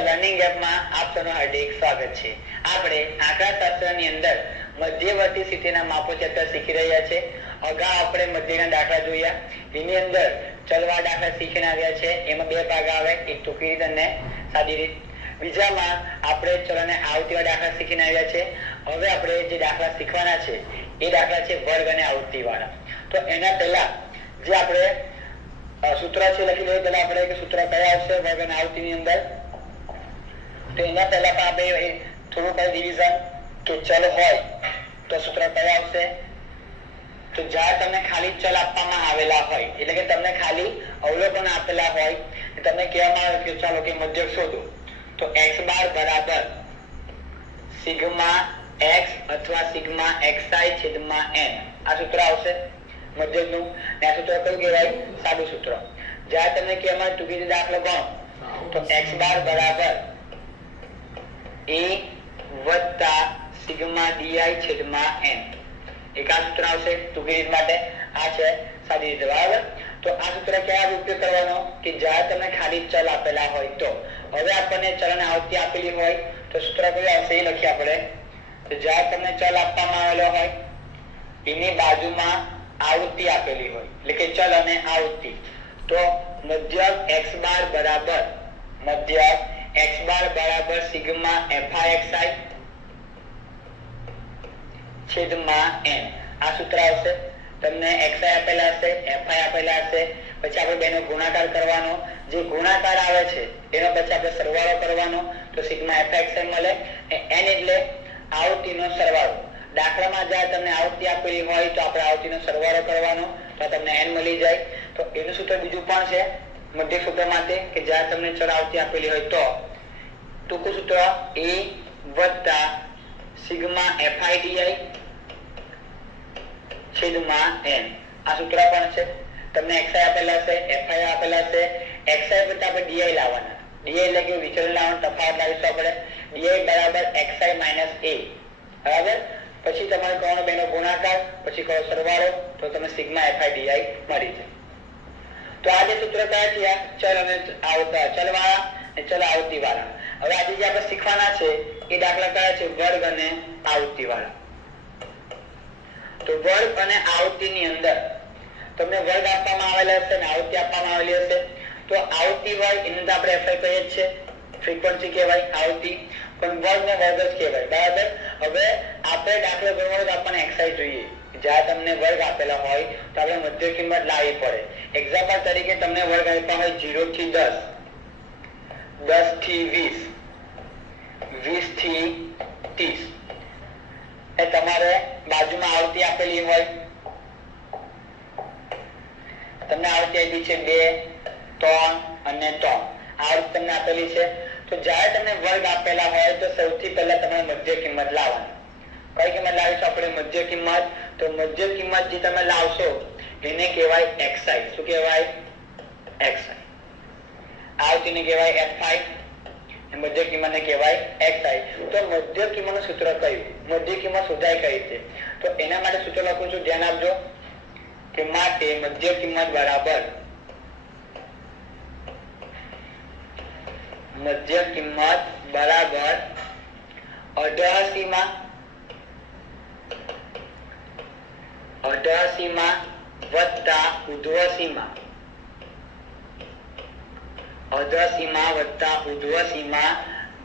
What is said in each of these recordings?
Learning એપમાં આપ સૌનું હાર્દિક સ્વાગત છે। આપણે આંકડાશાસ્ત્રની અંદર મધ્યવર્તી સ્થિતિના માપો ચેપ્ટર શીખી રહ્યા છે। અગાઉ આપણે મધ્યના દાખલા જોયા, એની અંદર ચલવા દાખલા શીખીને આવ્યા છે। એમાં બે ભાગ આવે, એક ટૂંકી રીત અને સાદી રીત। બીજામાં આપણે ચલ અને આવૃત્તિવાળા દાખલા શીખીને આવ્યા છે। હવે આપણે જે દાખલા શીખવાના છે એ દાખલા છે વર્ગ અને આવૃત્તિવાળા। તો એના પહેલા જે આપણે સૂત્ર છે લખી લઈએ। પહેલા આપણે કે સૂત્ર કયા આવશે વર્ગ અને આવૃત્તિની અંદર। તો એના પહેલા પણ આપણે થોડું કઈ રિવિઝન કે ચલ હોય તો સૂત્ર કયા આવશે। તો જ્યારે તમને ખાલી ચલ આપવામાં આવેલા હોય, એટલે કે તમને ખાલી અવલોકન આપેલા હોય, તમને કહેવામાં આવે કે ચાલો કે મધ્યક શોધો, તો x બાર બરાબર સિગ્મા x અથવા સિગ્મા xi છેદમાં n આ સૂત્ર આવશે મધ્યકનું। ને આ સૂત્ર કયું કહેવાય? સાદું સૂત્ર। જ્યારે તમને કહેવામાં આવે ટૂંકી દાખલો ગણો તો x બાર બરાબર a વત્તા સિગ્મા di છેદમાં n એક આ સૂત્ર આવશે ટૂંકી રીત માટે। આ છે સાદી રીત, બરાબર। તો આ સૂત્ર ક્યારે ઉપયોગ કરવાનો કે જ્યારે તમને ખાલી ચલ આપેલા હોય। તો હવે આપણને ચલ અને આવૃત્તિ આપેલી હોય તો સૂત્ર કયું આવશે એ લખીએ આપણે। તો જ્યારે તમને ચલ આપવામાં આવેલો હોય એની બાજુમાં આવૃત્તિ આપેલી હોય, એટલે કે ચલ અને આવૃત્તિ, તો મધ્યક x બાર બરાબર સિગ્મા fi છેદમાં n આ સૂત્ર આવશે। તમને xi આપેલા હશે, fi આપેલા હશે, પછી આપણે બેનો ગુણાકાર કરવાનો, જે ગુણાકાર આવે છે એનો પછી આપણે સરવાળો કરવાનો, તો સિગ્મા fi મળે। n એટલે આવૃત્તિનો સરવાળો। દાખલામાં જ્યારે તમને આવૃત્તિ આપેલી હોય તો આપણે આવૃત્તિનો સરવાળો કરવાનો, તો તમને n મળી જાય। તો એનું સૂત્ર બીજું પણ છે મધ્ય સૂત્ર માટે કે જ્યારે તમને ચલ આવૃત્તિ આપેલી હોય તો ટૂંકું સૂત્ર a વત્તા સિગ્મા fi di છેદમાં n આ સૂત્ર પણ છે। તમને xi આપેલા છે, fi આપેલા છે, xi વત્તા આપણે di લાવવાના, di એટલે કે વિચલન લાવવાનો, તફાવત લાવીશું આપણે। di બરાબર xi માઈનસ a, બરાબર। પછી તમારે કરવાનો બેનો ગુણાકાર, પછી કરો સરવાળો, તો તમને સિગ્મા fi di મળી જાય। તો આ જે સૂત્ર કયા થયા? ચલ અને ચલવાળા અને ચલ આવૃત્તિવાળા। હવે આજે જે આપણે શીખવાના છે એ દાખલા કયા છે? વર્ગ અને આવૃત્તિવાળા। તો વર્ગ અને આવૃત્તિની અંદર તમને વર્ગ આપવામાં આવેલા હશે અને આવૃત્તિ આપવામાં આવેલી હશે। તો આવૃત્તિ હોય એને તો આપણે fi કહીએ જ છે, ફ્રીક્વન્સી કહેવાય આવૃત્તિ, પણ વર્ગ ને વર્ગ જ કહેવાય, બરાબર। હવે આપણે દાખલો ગણવો હોય તો આપણને xi જોઈએ। જ્યારે તમને વર્ગ આપેલા હોય તો આપણે મધ્ય કિંમત લાવવી પડે। એક્ઝામ્પલ તરીકે તમને વર્ગ આપ્યા હોય 0 થી 10, 10 થી 20, 20 થી 30, એ તમારે બાજુમાં આવૃત્તિ આપેલી હોય, તમને આવૃત્તિ આપી છે 2, 3 અને 3 આવૃત્તિ તમને આપેલી છે। તો જ્યારે તમને વર્ગ આપેલા હોય તો સૌથી પહેલા તમારે મધ્ય કિંમત લાવવાની। કઈ કિંમત લાવીશું આપણે? મધ્ય કિંમત। તો મધ્ય કિંમત જે તમે લાવશો એને કહેવાય xi। શું કહેવાય? xi। આવૃત્તિને કહેવાય fi, મધ્ય કિંમતને કહેવાય xi। તો મધ્ય કિંમતનું સૂત્ર કયું? મધ્ય કિંમત શોધાય કઈ રીતે? તો એના માટે સૂત્ર લખું છું, ધ્યાન આપજો કે માટે મધ્ય કિંમત બરાબર 88 માં વત્તા ઉર્ધ્વ સીમા, 88 માં વત્તા ઉર્ધ્વ સીમા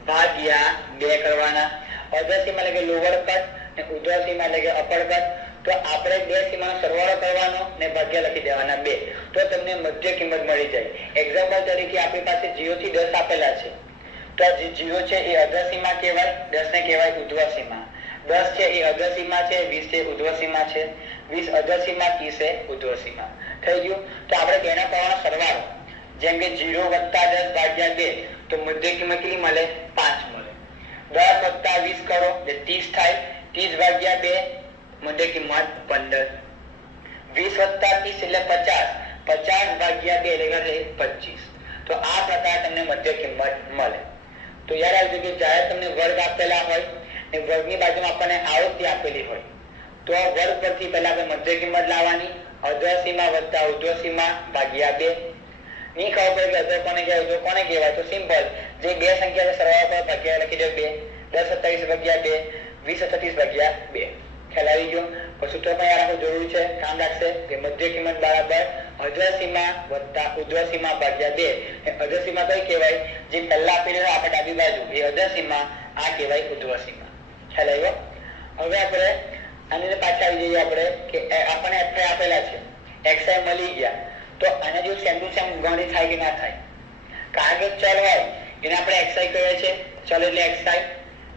ભાગ્યા 2 કરવાના। અર્ધ સીમા એટલે કે લોઅર કટ અને ઉર્ધ્વ સીમા એટલે કે અપર કટ। તો આપણે બે સીમાનો સરવાળો કરવાનો ને ભાગ્યા લખી દેવાના 2, તો તમને મધ્ય કિંમત મળી જાય। એક્ઝામ્પલ તરીકે આપણી પાસે 0 થી 10 આપેલા છે, તો આ જે 0 છે એ અર્ધ સીમા કહેવાય, 10 ને કહેવાય ઉર્ધ્વ સીમા। 10 છે એ અર્ધ સીમા છે, 20 છે ઉર્ધ્વ સીમા છે, 20 અર્ધ સીમા, 30 એ ઉર્ધ્વ સીમા। થઈ ગયું? તો આપણે બેના કરવાનો સરવાળો, જેમ કે 0 વત્તા 10 ભાગ્યા 2, તો મધ્ય કિંમત કેટલી મળે? 5 મળે। 10 વત્તા 20 કરો એટલે 30 થાય, 30 ભાગ્યા 2 મધ્ય કિંમત 15, 20 વત્તા 30 એટલે 50, 50 ભાગ્યા 2 એટલે 25। તો આ પ્રકાર તમને મધ્ય કિંમત મળે। તો યાદ રાખજો કે જ્યારે તમને વર્ગ આપેલા હોય ને વર્ગની બાજુમાં આપણને આવૃત્તિ આપેલી હોય તો વર્ગ પરથી પહેલા આપણે મધ્ય કિંમત લાવવાની, અર્ધ સીમા વત્તા ઉર્ધ્વ સીમા ભાગ્યા 2। નહીં ખબર પડે કે અર્ધ કોને કહેવાય, ઉર્ધ્વ કોને કહેવાય, તો સિમ્પલ જે બે સંખ્યા સરવાળો કરો ભાગ્યા લખી દો 2, 10 27 ભાગ્યા 2, 20 38 ભાગ્યા 2. ખ્યાલ આવી ગયો? પછી સૂત્રમાં યાદ રાખવું જરૂરી છે, કામ લાગશે કે મધ્ય કિંમત બરાબર અધર સીમા વત્તા ઉર્ધ્વ સીમા ભાગ્યા 2. એ અધર સીમા કઈ કહેવાય? જે પહેલા આપેલી હોય આપણે ડાબી બાજુ એ અધર સીમા, આ કહેવાય ઉર્ધ્વ સીમા. ખ્યાલ આવ્યો? હવે આપણે આને પાછા આવી જઈએ આપણે કે આપણને xi આપેલા છે, xi મળી ગયા, તો આને જો સેમ ટુ સેમ ગણતરી થાય કે ના થાય? કારણ કે ચલ હોય એને આપણે xi કહીએ છીએ, ચલ એટલે xi,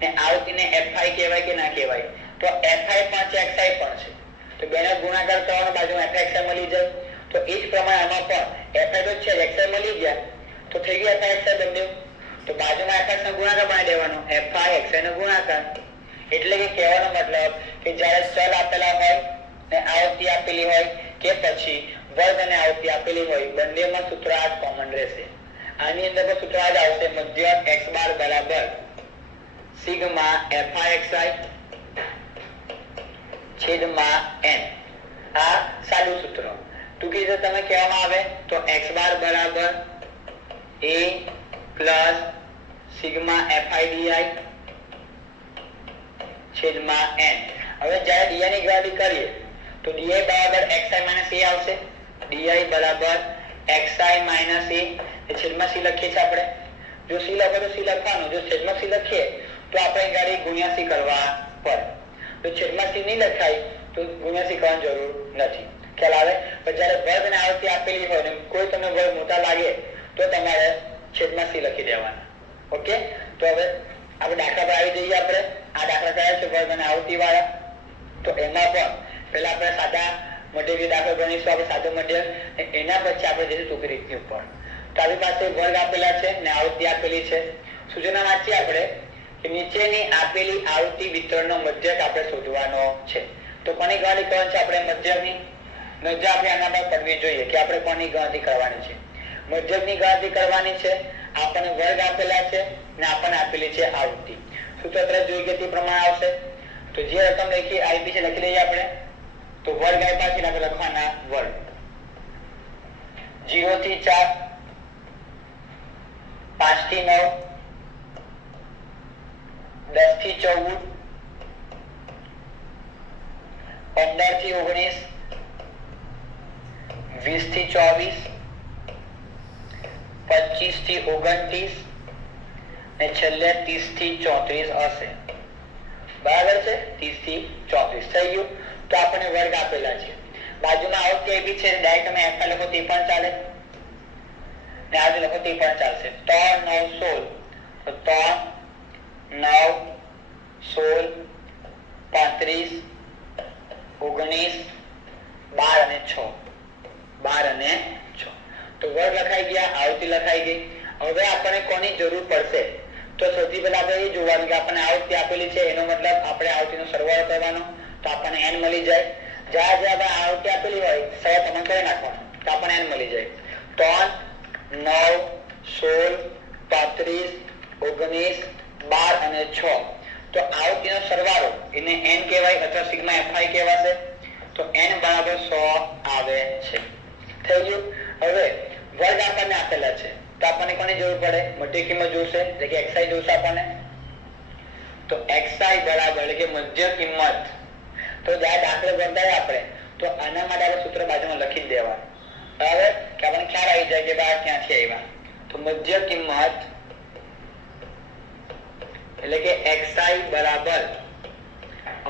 ને આવતીને fi કહેવાય કે ના કહેવાય? તો fi પણ છે xi પણ છે, તો બેનો ગુણાકાર કરવાનો, બાજુમાં fxi મળી જાય. તો એ જ પ્રમાણે આમાં પણ fi તો છે xi મળી ગયા, તો થઈ ગયા fxi બંને, તો બાજુમાં fx નો ગુણાકાર બનાવી દેવાનો, fi xi નો ગુણાકાર. એટલે કે કહેવાનો મતલબ કે જ્યારે ચલ આપેલા હોય ને આવતી આપેલી હોય કે પછી વર્ગ અને આવતી આપેલી હોય, બંનેમાં સૂત્ર આ કોમન રહેશે. આની અંદર પણ સૂત્ર આ જ આવશે, મધ્ય x બાર બરાબર સિગ્મા fi છેદમાં n. આ સાદું સૂત્ર. ટૂંકી રીતે તમે કહેવામાં આવે તો x બાર બરાબર a plus sigma fi di છેદમાં n. હવે જ્યારે di ની ગણતરી કરીએ તો di બરાબર xi માઈનસ a આવશે, di બરાબર xi માઈનસ a, એ છેદમાં c લખીએ છીએ આપણે. જો c લખો તો c લખવાનું, જો છેદમાં c લખીએ તો આપણે ગાડી ગુણ્યા c કરવા પડે. તો છેદમાં c નહીં લખાય તો ગુણ્યા c કરવાની જરૂર નથી. ખ્યાલ આવે? પણ જ્યારે વર્ગ અને આવતી આપેલી હોય ને કોઈ તમને વર્ગ મોટા લાગે તો તમારે છેદમાં c લખી દેવાના. ઓકે? તો હવે આપણે દાખલા પર આવી જઈએ. આપણે આ દાખલા કયા છે? વર્ગ અને આવતી વાળા. તો એમાં પણ પહેલા આપણે સાદા મધ્ય દાખલો ગણીશું, આપણે સાદો મધ્ય, એના પછી આપણે જઈશું ટૂંકી રીતની ઉપર. તો આપણી પાસે વર્ગ આપેલા છે ને આવતી આપેલી છે. સૂચના વાંચીએ આપણે કે નીચેની આપેલી આવતી વિતરણનો મધ્યક આપણે શોધવાનો છે. તો કોની ગણતરી કરવાની છે? આપણે મધ્યકની. નજર આપણે આના પર પડવી જોઈએ કે આપણે કોની ગણતરી કરવાની છે? મધ્યકની ગણતરી કરવાની છે. આપણને વર્ગ આપેલા છે ને આપણને આપેલી છે આવતી. સૂત્ર તરફ જોઈએ કે તે પ્રમાણે આવશે. તો જે રકમ લખી આપી છે લખી લઈએ આપણે. તો વર્ગ આપ્યા છે આપણે લખવાના વર્ગ 0 થી 4, 5 થી 9, 10 થી 14, 15 થી 19, 20 થી 24, 25 થી 29 ને છેલ્લે 30 થી 34 હશે. બરાબર છે? 30 થી 34 થઈ ગયું. તો આપણને વર્ગ આપેલા છે, બાજુમાં આવતી આપી છે, ડાયરેક્ટ તમે f લખો તે પણ ચાલે ને આજે લખો તે પણ ચાલશે. 3 9 16, તો 3 9 16 35 19 12 અને 6, 12 અને 6. તો વર્ગ લખાઈ ગયા, આવતી લખાઈ ગઈ. હવે આપણને કોની જરૂર પડશે? તો સૌથી પહેલા આપણે એ જોવાનું કે આપણને આવતી આપેલી છે, એનો મતલબ આપણે આવતીનો સરવાળો કરવાનો, તો આપણને n મળી જાય. જ્યાં જ્યાં આપણે આવતી આપેલી હોય સરળ તમે કરી નાખવાનું તો આપણને n મળી જાય. 3 9 16 35 19 12 અને 6. તો આવતીનો સરવાળો એને n કહેવાય અથવા સિગ્મા fi કહેવાશે. તો n બરાબર 100 આવે છે. થઈ ગયું. હવે વર્ગ આપણને આપેલા છે તો આપણને કોની જરૂર પડે? મધ્ય કિંમત જોશે, એટલે કે xi જોશે આપણને. તો xi બરાબર એટલે કે મધ્ય કિંમત. તો જ્યારે દાખલો ગણતા આપણે તો આના માટે આપણે સૂત્ર બાજુમાં લખી જ દેવાનું. બરાબર? કે આપણને ખ્યાલ આવી જાય કે બહાર ક્યાંથી આવ્યા. તો મધ્ય કિંમત એટલે કે xi બરાબર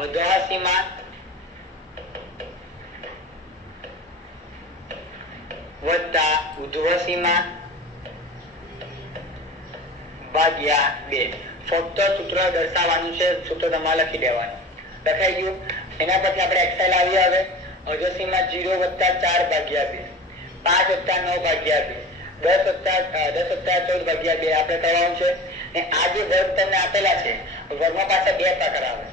અધોહ સીમા વત્તા ઉર્ધ્વ સીમા ભાગ્યા 2. ફક્ત સૂત્ર દર્શાવવાનું છે, સૂત્ર તમારે લખી દેવાનું. લખાઈ ગયું. એના પછી આપણે xi લાવીએ. હવે અધોહ સીમા 0 વત્તા 4 ભાગ્યા 2, 5 વત્તા 9 ભાગ્યા 2, 10 વત્તા 14 ભાગ્યા 2 આપણે કરવાનું છે. ને આ જે વર્ગ તમને આપેલા છે, વર્ગમાં પાછા બે પ્રકાર આવે.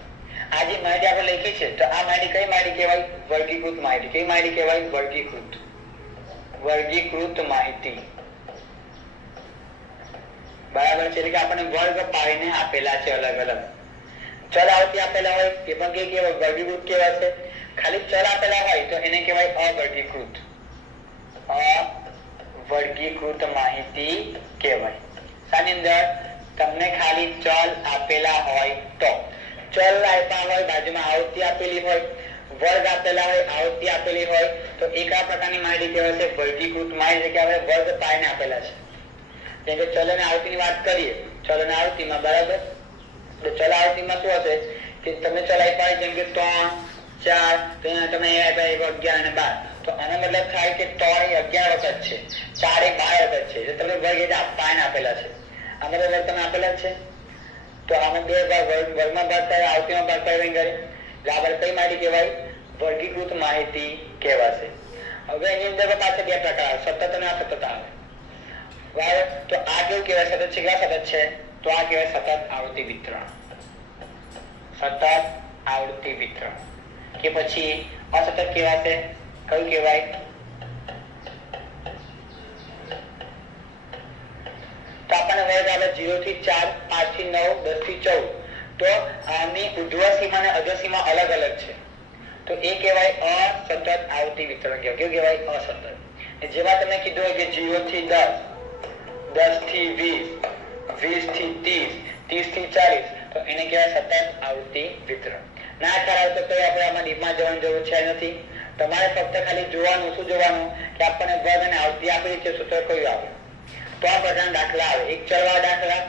આ જે માહિતી આપણે લખી છે તો આ માહિતી કઈ માહિતી કહેવાય? વર્ગીકૃત માહિતી. કઈ માહિતી કહેવાય? વર્ગીકૃત માહિતી. બરાબર છે? એટલે કે આપણને વર્ગ પાડીને આપેલા છે અલગ અલગ. ચલ આવતી આપેલા હોય એ પણ કઈ કહેવાય? વર્ગીકૃત કહેવાશે. ખાલી ચલ આપેલા હોય તો એને કહેવાય અવર્ગીકૃત. અવર્ગીકૃત માહિતી કહેવાય. શાની અંદર? તમને ખાલી ચલ આપેલા હોય તો, ચલ આપ્યા હોય, બાજુમાં આવૃત્તિ આપેલી હોય, વર્ગ આપેલા હોય, આવૃત્તિ આપેલી હોય, તો એક આ પ્રકારની માહિતી કહેવાય છે વર્ગીકૃત માહિતી, કે આપણે વર્ગ પાઈને આપેલા છે. જેમ કે ચલ અને આવૃત્તિની વાત કરીએ, ચલ અને આવૃત્તિમાં બરાબર, તો ચલ આવૃત્તિમાં શું હશે કે તમે ચલ આપ્યા જેમ કે 3, 4, તો અહીંયા તમે આપ્યા 11 અને 12, તો આનો મતલબ થાય કે 3 એ 11 વખત છે, 4 એ 12 વખત છે. એટલે તમે વર્ગ એટલે પાઈને આપેલા છે, આમાં વર્ગ તમે આપેલા જ છે. તો આમાં બે ભાગ, વર્ગમાં ભાગ થાય, આવૃત્તિમાં ભાગ થાય. એટલે આપણે કઈ માહિતી કહેવાય? વર્ગીકૃત માહિતી કહેવાશે. હવે એની અંદર પાછા બે પ્રકાર આવે, સતત અને અસતત આવે. બરાબર, તો આ કેવું કહેવાય? સતત છે કે અસતત છે? તો આ કહેવાય સતત આવૃત્તિ વિતરણ. સતત આવૃત્તિ વિતરણ. કે પછી અસતત કહેવાશે? કયું કહેવાય? તો આપણને વર્ગ આવે 0 થી 4, 5 થી 9, 10 થી 14. તો આની ઉર્ધ્વ સીમા અને અધર સીમા અલગ અલગ છે. તો એ કહેવાય અસતત આવૃત્તિ વિતરણ. કેવું કહેવાય? અસતત. જેમાં તમે કીધું હોય કે 0 થી 10, 10 થી 20, 20 થી 30, 30 થી 40, તો એને કહેવાય સતત આવૃત્તિ વિતરણ. ના ખ્યાલ આવે તો આપણે આમાં ડીપમાં જવાની જરૂર છે નથી. તમારે ફક્ત ખાલી જોવાનું, શું જોવાનું કે આપણને વર્ગ અને આવૃત્તિ આપેલી છે, સૂત્ર કયું આવે. તો આ પ્રકારના દાખલા આવે, એક ચલવાળા દાખલા,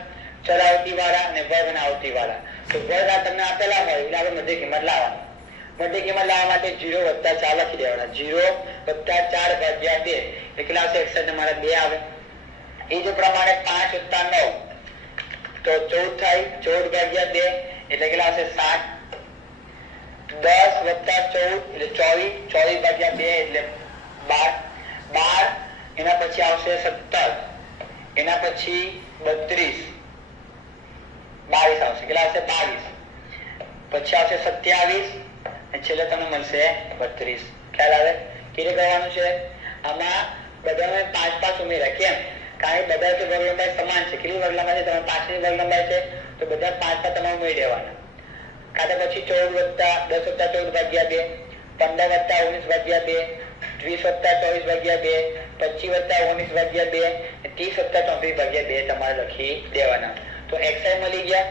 ચલ આવૃત્તિ વાળા અને વર્ગ અને આવૃત્તિ વાળા. તો વર્ગ આ તમને આપેલા હોય એટલે આપણે મધ્ય કિંમત લાવવાની. મધ્ય કિંમત લાવવા માટે 0 + 4 લખી દેવાના. 0 + 4 ભાગ્યા 2 એટલે આવશે 61, તમારે 2 આવે. એ જ પ્રમાણે 5 + 9 તો 14 થાય, 14 ભાગ્યા 2 એટલે કેટલા આવશે? 7. 10 + 14 એટલે 24, 24 ભાગ્યા 2 એટલે 12, 12. એના પછી આવશે 17, એના પછી 32, 22 આવશે. કેટલા આવશે? 22. પછી આવશે 27 અને છેલ્લે તમને મળશે 32. ખ્યાલ આવે? કેવી કરવાનું છે? આમાં બધાને 5 5 ઉમેર્યા. કેમ? કારણ કે બધા વર્ગ લંબાઈ સમાન છે. કેટલી વર્ગ લંબાઈ છે? તમે 5 ની વર્ગ લંબાઈ છે, તો બધા 5 5 તમે ઉમેરી દેવાના. કાં તો પછી 14 + 10 + 14 ભાગ્યા 2, 15 + 19 ભાગ્યા 2, 20 + 24 ભાગ્યા 2, 25 + 19 ભાગ્યા 2, 30 + 34 ભાગ્યા 2 તમારે લખી દેવાના. તો xi મળી ગયા.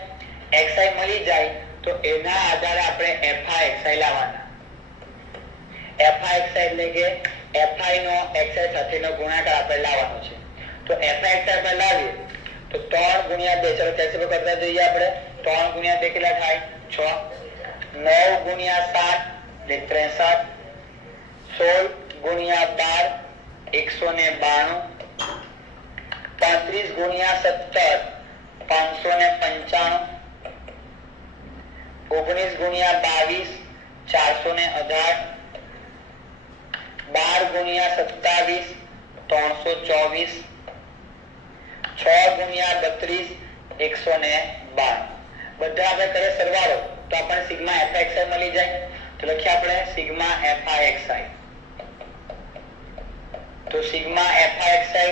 xi મળી જાય તો એના આધારે આપણે fi લાવવાના. fi એટલે કે fi નો xi સાથેનો ગુણાકાર આપણે લાવવાનો છે. તો fi આપણે લાવીએ તો 3 × 2, ચલો કેલ્સી પર કરતા જઈએ આપણે. 3 × 2 કેટલા થાય? 6. 9 × 7 એટલે 63. 16 × 12 192. 35 × 17 595. 19 × 22 418. 12 × 27 324. 6 × 32 192. બધા આપણે કરીએ સરવાળો તો આપણને સિગ્મા fxi મળી જાય. તો લખીએ આપણે સિગ્મા fixi. તો સિગ્મા fixi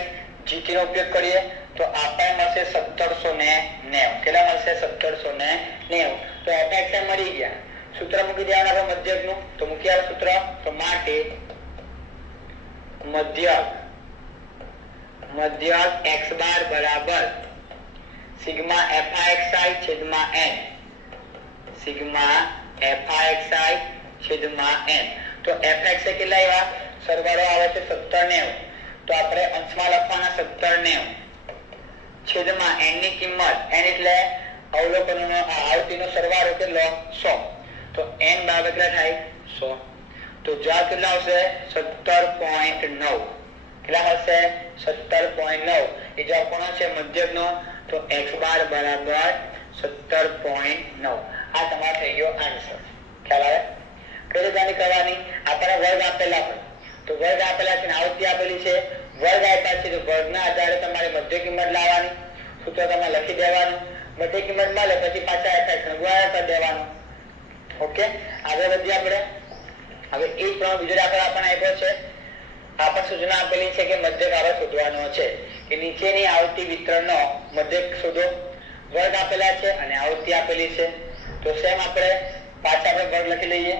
GT નો ઉપયોગ કરીએ તો આપણને મળશે 1790. કેટલા મળશે? 1790. તો fxi મળી ગયા. સૂત્ર મૂકી દેવાના આપણે મધ્યકનું. તો મૂકી આવે સૂત્ર. તો માટે મધ્યક x બાર બરાબર સિગ્મા fixi છેદમાં n. સિગ્મા fixi છેદમાં n. તો fxi કેટલા આવ્યા? સરવાળો આવે છે 1790. તો આપણે અંશમાં લખવાના 1790 છેદમાં n ની કિંમત, n એટલે અવલોકનોનો આવૃત્તિનો સરવાળો કેટલો? 100. તો n બરાબર કેટલા થાય? 100. તો જવાબ કેટલા આવશે? 17.9. કેટલા હશે? 17.9. એ જવાબ કોનો છે? મધ્યકનો. તો x બાર બરાબર 17.9. આ તમારો થઈ ગયો આન્સર. ખ્યાલ આવે? કઈ રીતે કરવાની? આપણને વર્ગ આપેલા હોય તો વર્ગ આપેલા છે, આવૃત્તિ આપેલી છે, વર્ગ આપ્યા છે તો વર્ગના આધારે તમારે મધ્ય કિંમત લાવવાની. સૂત્ર તમે લખી દેવાનું. મધ્ય કિંમત મળે પછી પાછા fx નો ગુણાકાર કરી દેવાનો. ઓકે, આગળ વધીએ આપણે. હવે એ પ્રમાણે બીજો દાખલો આપણને આપ્યો છે. આપણ સૂચના આપેલી છે કે મધ્યક આધાર શોધવાનો છે કે નીચેની આવૃત્તિ વિતરણનો મધ્યક શોધો. વર્ગ આપેલા છે અને આવૃત્તિ આપેલી છે. તો સેમ આપણે પાછા આપણે વર્ગ લખી લઈએ.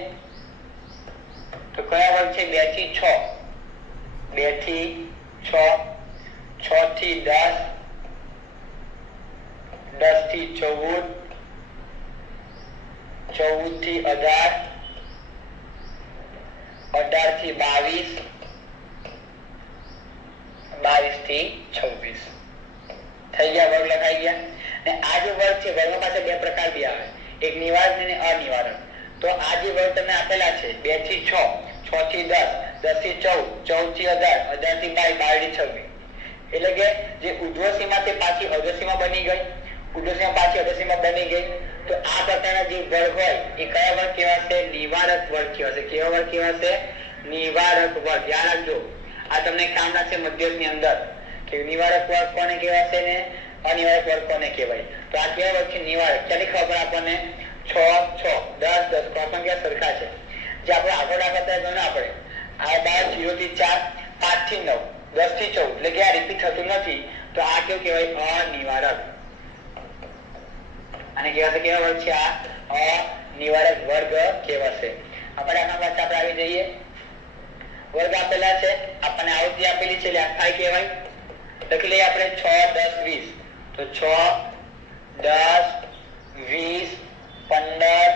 તો કયા વર્ગ છે? 2 થી 6, 2 થી 6, 6 થી 10, 10 થી 14, 14 થી 18, 18 થી 22, 22 થી 26 થઈ ગયા. વર્ગ લખાઈ ગયા. ને આ જે વર્ગ છે, વર્ગમાં પાસે બે પ્રકાર બી આવે, એક નિવારક અને અનિવારક. તો આ જે વર્ગ તમને આપેલા છે 2 થી 6, 6 થી 10, 10 થી 14, 14 થી 18, 18 થી 22, 22 થી 26, એટલે કે જે ઉર્ધ્વસીમા તે પાછી અધોસીમા બની ગઈ, ઉર્ધ્વસીમા પાછી અધોસીમા બની ગઈ. તો આ પ્રકારના જે વર્ગ હોય એ કયા વર્ગ કહેવાશે? નિવારક વર્ગ કહેવાશે. કેવા વર્ગ કહેવાશે? નિવારક વર્ગ. યાદ રાખજો, આ તમને કામ લાગશે મધ્યકની અંદર કે નિવારક વર્ગ કોને કહેવાશે ને અનિવારક વર્ગ કોને કહેવાય. તો આ કેવા વર્ગ છે? નિવારક. ક્યાંથી ખબર આપણને? 6, 6, 10, 10 કોણ ક્યાં સરખા છે. જે આપણે આગળ દાખલા ગણ્યા આપણે આ 12, 0 થી 4, 5 થી 9, 10 થી 14, એટલે કે આ રિપીટ થતું નથી. તો આ કેવું કહેવાય? અનિવારક. અને કેવા કેવા વર્ગ છે? આ અનિવારક વર્ગ કહેવાશે. આપણે આના પાસે આપણે આવી જઈએ. વર્ગ આપેલા છે, આપણને આવૃત્તિ આપેલી છે એટલે આ કહેવાય. લખી લઈએ આપણે 6, 10, 20. તો 6, 10, 20, 15,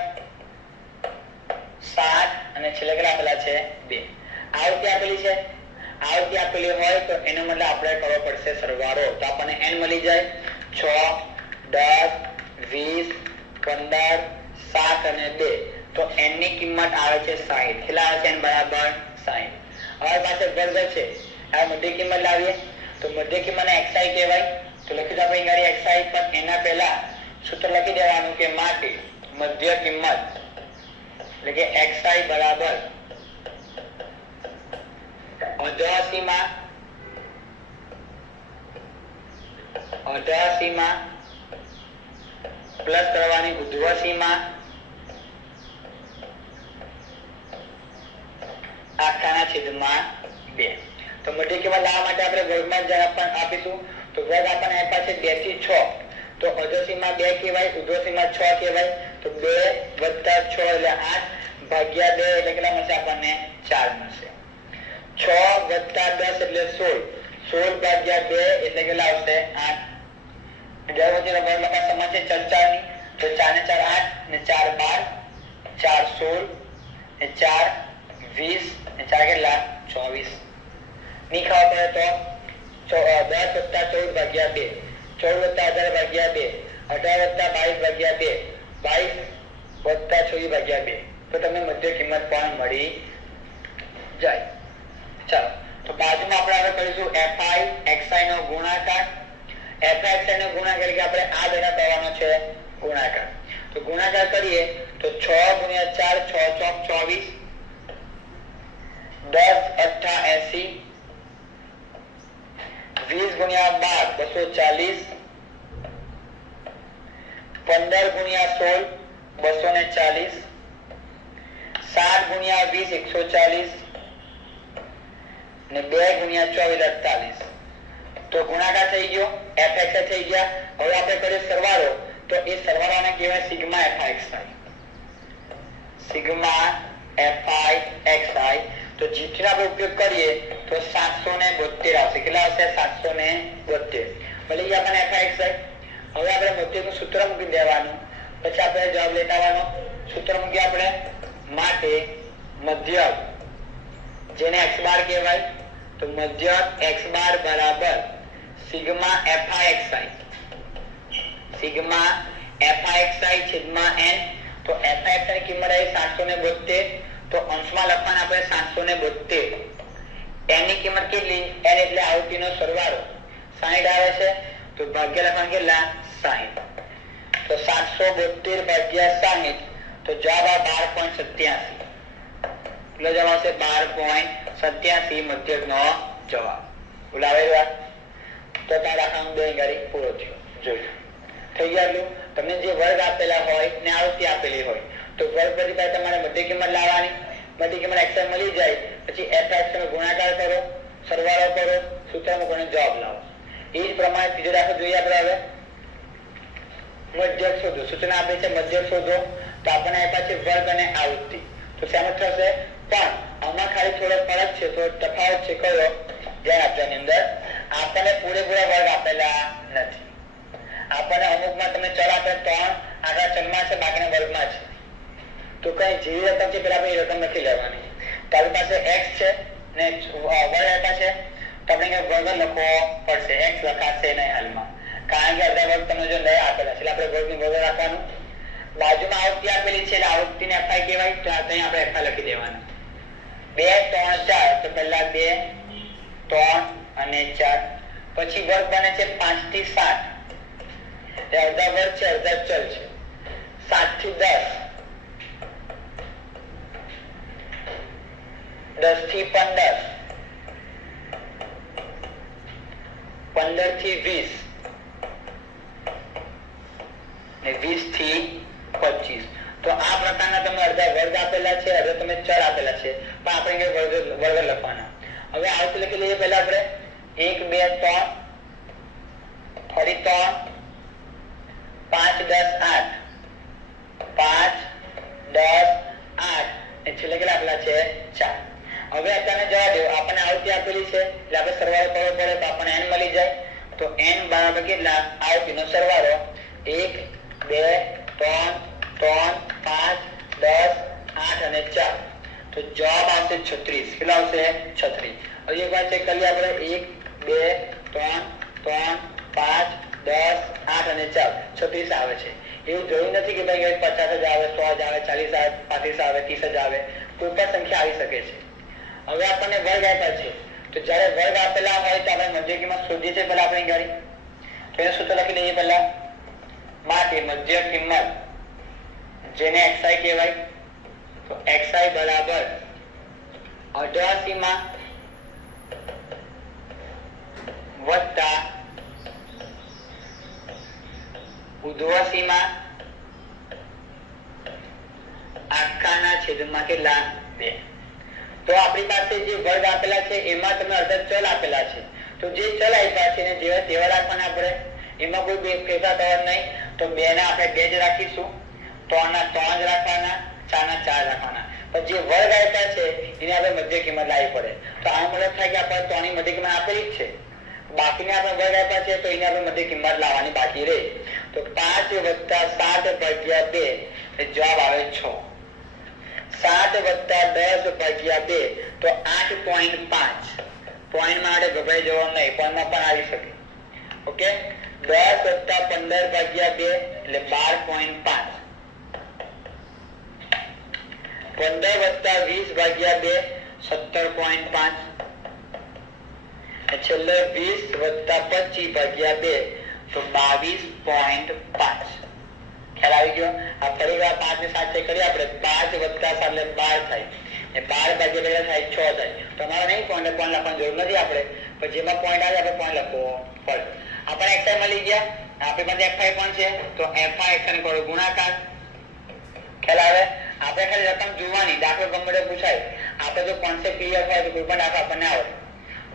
7 અને છેલ્લે કેટલા આપેલા છે? 2. આવૃત્તિ આપેલી છે. આવૃત્તિ આપેલી હોય તો એનો મતલબ આપણે કરવો પડશે સરવાળો. તો આપણને n મળી જાય 6, 10, 20, 15, 7 અને 2. તો n ની કિંમત આવે છે 60. કેટલા આવે છે? n બરાબર 60. હવે પાસે વર્ગ છે, આ મધ્ય કિંમત લાવીએ તો મધ્ય કિંમતને xi કહેવાય. તો લખી દો આપણે ગાડી xi, પણ એના પહેલા સૂત્ર લખી દેવાનું કે માટે મધ્ય કિંમત એટલે કે xi બરાબર અધઃસીમા પ્લસ કરવાની ઉર્ધ્વસીમા આખાના છેદમાં 2. તો મધ્ય કિંમત લાવવા માટે આપણે વર્ગમાં જ આપીશું. તો વર્ગ આપણને આપ્યા છે 2 થી 6. તો અધોસીમા 2 કહેવાય, ઉર્ધ્વસીમા 6 કહેવાય. તો 2 + 6 એટલે 8 ભાગ્યા 2 એટલે કેટલા મળશે? આપણને 4 મળશે. 6 + 10 એટલે 16, 16 ભાગ્યા 2 એટલે કેટલા આવશે? 8. દર વચ્ચેનો વર્ગ લખા સમાન છે ચર્ચાની. તો 4 ને 4 8 ને 4 12, 4 16 ને 4 20 ને 4 કેટલા? 24. ની ખાવા પડે તો 10 + 14 ભાગ્યા 2, 14 + 18 ભાગ્યા 2, 18 + 22 ભાગ્યા 2, 22 + 24 ભાગ્યા 2. તો તમને મધ્ય કિંમત પણ મળી જાય. ચાલો, તો બાજુમાં આપણે હવે કરીશું fi xi નો ગુણાકાર. fi xi નો ગુણાકાર એટલે આપણે આ બેના કરવાનો છે ગુણાકાર. તો ગુણાકાર કરીએ તો 6 × 4 6 × 24, 10 × 8 80, 20 × 12 240, 15 × 16 240, 7 × 20 140 ને 2 × 24 48. તો ગુણાકાર થઈ ગયો, fx થઈ ગયા. હવે આપણે કરીએ સરવાળો. તો એ સરવાળાને કહેવાય સિગ્મા fi. Sigma fi. તો જીતનો આપણે ઉપયોગ કરીએ તો 772 આવશે. કેટલા આવશે? 772. ભલે એ આપણને fi. હવે આપણે મધ્યકનું સૂત્ર મૂકી દેવાનું. પછી આપણે જવાબ લેતા આવવાનો. સૂત્ર મૂકી આપણે માટે મધ્યક જેને x બાર કહેવાય. તો મધ્યક x બાર બરાબર સિગ્મા fi. સિગ્મા fi છેદમાં n. તો fi ની કિંમત આવી 772. તો અંશમાં લખવાના આપણે 772. n ની કિંમત કેટલી? n એટલે આવૃત્તિનો સરવાળો 60 આવે છે. તો ભાગ્ય લખવાનું કેટલા? 60. તો 772 ભાગ્યા 60. તો જવાબ આ 12.87. કેટલો જવાબ આવશે? 12.87 મધ્યકનો જવાબ. બોલાવેલું. તો તારા કામ બે ગાડી પૂરો થયો. જોયું થઈ ગયું. તમને જે વર્ગ આપેલા હોય ને આવૃત્તિ આપેલી હોય તો વર્ગ પછી પહેલા તમારે મધ્ય કિંમત લાવવાની. મધ્ય કિંમત xi મળી જાય પછી f(x) નો ગુણાકાર કરો, સરવાળો કરો, સૂત્ર મૂકીને જવાબ લાવો. એ જ પ્રમાણે ત્રીજો દાખલો જોઈએ આપણે હવે. મધ્યક શોધો. સૂચના આપે છે મધ્યક શોધો. તો આપણને આપ્યા છે વર્ગ અને આવૃત્તિ. તો શેમાં થશે? પણ આમાં ખાલી થોડો ફરક છે, તો તફાવત છે કયો? ધ્યાન આપવાની અંદર આપણને પૂરેપૂરા વર્ગ આપેલા નથી. આપણને અમુકમાં તમને ચલ આપે 3 આખા ચલમાં છે, બાકીના વર્ગમાં છે. તો કઈ જેવી રકમ છે પેલા આપણે એ રકમ નથી લેવાની. તો આપણી પાસે x છે ને વર્ગ આપ્યા છે, તો આપણે વર્ગ લખવો પડશે. x લખાશે નહીં હાલમાં, કારણ કે અડધા વર્ગ તમને જો નહીં આપેલા છે એટલે આપણે વર્ગનું વર્ગ રાખવાનું. બાજુમાં આવૃત્તિ આપેલી છે એટલે આવૃત્તિને fi કહેવાય, તો અહીં આપણે fi લખી દેવાનું. 2 3 4, તો પહેલા 2 3 અને 4, પછી વર્ગ બને છે 5 થી 7, એ અડધા વર્ગ છે, અડધા ચલ છે. 7 થી 10, 10 થી 15, 15 થી 20 ને 20 થી 25. તો આ પ્રકારના તમે અડધા વર્ગ આપેલા છે, અડધા તમે ચલ આપેલા છે, પણ આપણે વર્ગ લખવાના. હવે આવતું લખી લઈએ પહેલા આપણે 1 2 3, ફરી 3, 5 10 8, 5 10 8 ને છેલ્લે કેટલા આપેલા છે 4. હવે અત્યારે જવા દો, આપણને આવૃત્તિ આપેલી છે એટલે આપણે સરવાળો કરવો પડે, તો આપણને n મળી જાય. તો n બરાબર કેટલા? આવૃત્તિનો સરવાળો 1 2 3 3 5 10 8 અને 4. તો જવાબ આવશે 36. કેટલા આવશે? 36. હવે એક વાર ચેક કરીએ આપણે. 1 2 3 3 5 10 8 અને 4, 36 આવે છે. એવું જરૂરી નથી કે ભાઈ 50 જ આવે, 100 જ આવે, 40 આવે, 35 આવે, 30 જ આવે, કોઈ પણ સંખ્યા આવી શકે છે. હવે આપણને વર્ગ આપ્યા છે, તો જ્યારે વર્ગ આપેલા હોય તો આપણે મધ્ય કિંમત શોધીએ છીએ પહેલા આપણે ગાડી. તો એનું સૂત્ર લખી લઈએ પહેલા. માટે મધ્ય કિંમત જેને xi કહેવાય, તો xi બરાબર 88 માં વત્તા ઉધ્વસી માં આખાના છેદમાં કેટલા? 2. તો આપણી પાસે જે વર્ગ આપેલા છે એમાં તમે અડધા ચલ આપેલા છે, તો જે ચલ આપ્યા છે ને જેવા તેવા રાખવાના આપણે, એમાં કોઈ ફેરફાર કરવાનો નહીં. તો 2 ના આપણે 2 જ રાખીશું, 3 ના 3 જ રાખવાના, 4 ના 4 રાખવાના. પણ જે વર્ગ આપ્યા છે એને આપણે મધ્ય કિંમત લાવવી પડે. તો આ મતલબ થાય કે આપણે 3 ની મધ્ય કિંમત આપેલી જ છે, બાકીને આપણે વર્ગ આપ્યા છે તો એને આપણે મધ્ય કિંમત લાવવાની બાકી રહે. તો 5 + 7 ભાગ્યા 2 એ જવાબ આવે 6. 7 + 10 ભાગ્યા 2 તો 8.5. પોઈન્ટમાં આપણે ગભરાઈ જવાનું નહીં, પોઈન્ટમાં પણ આવી શકે. ઓકે, 10 + 15 ભાગ્યા 2 એટલે 12.5. 15 + 20 ભાગ્યા 2 17.5. છેલ્લે 20 + 25 ભાગ્યા 2 તો 22.5. ખ્યાલ આવી ગયો? આ ફરી વાર 5 ને 7 ચેક કરીએ આપણે. 5 + 7 એટલે 12 થાય, એ 12 ભાગ્યા 2 થાય 6 થાય. તમારે નહીં પોઈન્ટ લખવાની જરૂર નથી આપણે, પણ જેમાં પોઈન્ટ આવે આપણે પોઈન્ટ લખવો પડે. આપણે xi મળી ગયા, આપણી પાસે fi પણ છે, તો fi xi ને કરો ગુણાકાર. ખ્યાલ આવે? આપણે ખાલી રકમ જોવાની, દાખલો ગમે તે પૂછાય. આપણે જો કોન્સેપ્ટ ક્લિયર હોય તો કોઈ પણ દાખલો આપણને આવડે.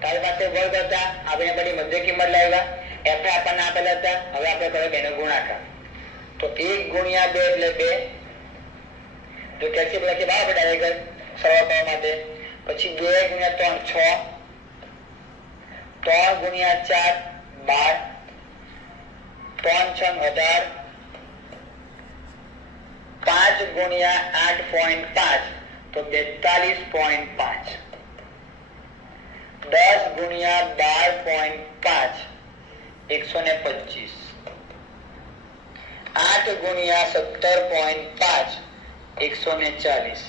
તારી પાસે વર્ગ હતા, આપણે બધી મધ્ય કિંમત લાવ્યા, fi આપણને આપેલા હતા, હવે આપણે કરો બેનો ગુણાકાર. તો 1 × 2 એટલે 2, તો કેલ્સી લખી બરાબર ડાયરેક્ટ સરળ કરવા માટે. પછી 2 × 3 6, 3 × 4 12, 3 × 6 18, 5 × 8.5 તો 42.5, 10 × 12.5 125, 8 × 17.5 140,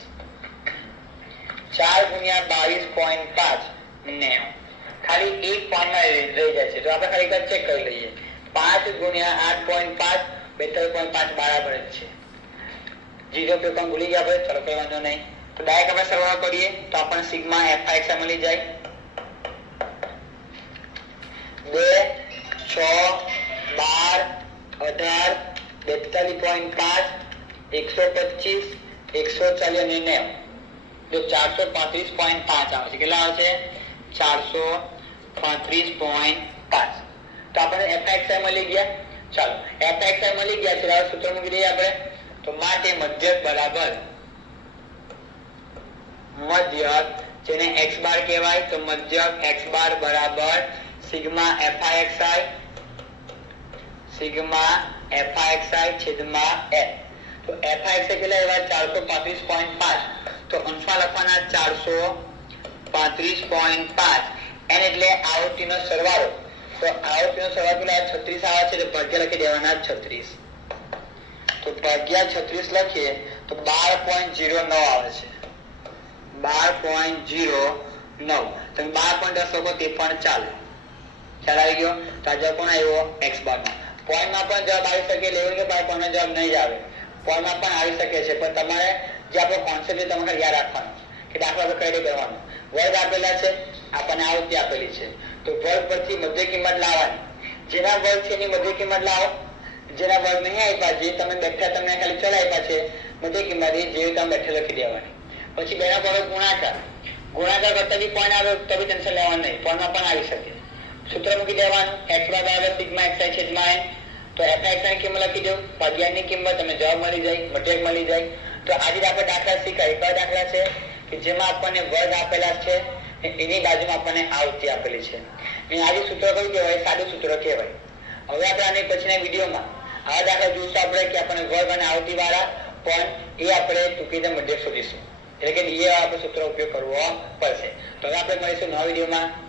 4 × 22.5 90. ખાલી એક પોઈન્ટમાં રહી જાય છે, તો આપણે ખાલી એક ચેક કરી લઈએ. 5 × 8.5 42.5 બરાબર જ છે. જીરો પેપર ભૂલી ગયા આપણે, ચલો કઈ વાંધો નહીં. તો ડાયરેક્ટ આપણે સરવાળો કરીએ તો આપણને સિગ્મા fi xi મળી જાય. 2 6 12 18 42.5 125 140 અને 90, જો 435.5 આવે છે. કેટલા આવે છે? 435.5. તો આપણને fi xi મળી ગયા. ચાલો fi xi મળી ગયા છે, હવે સૂત્ર મૂકી દઈએ આપણે. તો માટે મધ્યક બરાબર મધ્યક જેને x બાર કહેવાય, તો મધ્યક x બાર બરાબર sigma fi xi sigma FIXI છેદમાં N. તો FIXI કેટલા એવા 435.5, તો અંશમાં લખવાના 435.5. N એટલે આવૃત્તિનો સરવાળો. તો આવૃત્તિનો સરવાળો કેટલા 36 આવે છે, તો ભાગ્યા લખી દેવાના 36. તો ભાગ્યા 36 લખીએ તો 12.09 આવે છે. 12.09. તમે 12.10 લખો તે પણ ચાલે. ખ્યાલ આવી ગયો? તો આ જવાબ કોણ આવ્યો? x બારનો. પોઈન્ટમાં પણ જવાબ આવી શકે, લેવલ કે પોઈન્ટનો જવાબ નહીં જ આવે. પોઈન્ટમાં પણ આવી શકે છે, પણ તમારે જે આપણો કોન્સેપ્ટ છે તમારે યાદ રાખવાનો કે દાખલા આપણે કઈ રીતે કરવાનો. વર્ગ આપેલા છે, આપણને આવૃત્તિ આપેલી છે, તો વર્ગ પરથી મધ્ય કિંમત લાવવાની. જેના વર્ગ છે એની મધ્ય કિંમત લાવો. જેના વર્ગ નહીં આપ્યા, જે તમે બેઠા તમને ખાલી ચલ આપ્યા છે મધ્ય કિંમત, એ જે તમે બેઠા લખી દેવાની. પછી બેના પર ગુણાકાર. ગુણાકાર કરતા બી પોઈન્ટ આવે તો બી ટેન્શન લેવાનું નહીં, પોઈન્ટમાં પણ આવી શકે. સૂત્ર મૂકી દેવાનું, x બરાબર સિગ્મા xi છેદમાં n. તો FIXI ની કિંમત લખી દો, ભાગ્યા ની કિંમત, તમને જવાબ મળી જાય, મધ્યક મળી જાય. તો આજે આપણે દાખલા શીખાય. કયા દાખલા છે કે જેમાં આપણને વર્ગ આપેલા છે, એની બાજુમાં આપણને આવૃત્તિ આપેલી છે. અને આજે સૂત્ર કયું કહેવાય? સાદું સૂત્ર કહેવાય. હવે આપણે આની પછીના વિડીયોમાં આવા દાખલા જોઈશું આપણે કે આપણને વર્ગ અને આવૃત્તિ વાળા પણ એ આપણે ટૂંકી રીતે મધ્યક શોધીશું. એટલે કે એ આપણે સૂત્ર ઉપયોગ કરવો પડશે. તો હવે આપણે મળીશું નવા વિડીયોમાં. Thank you.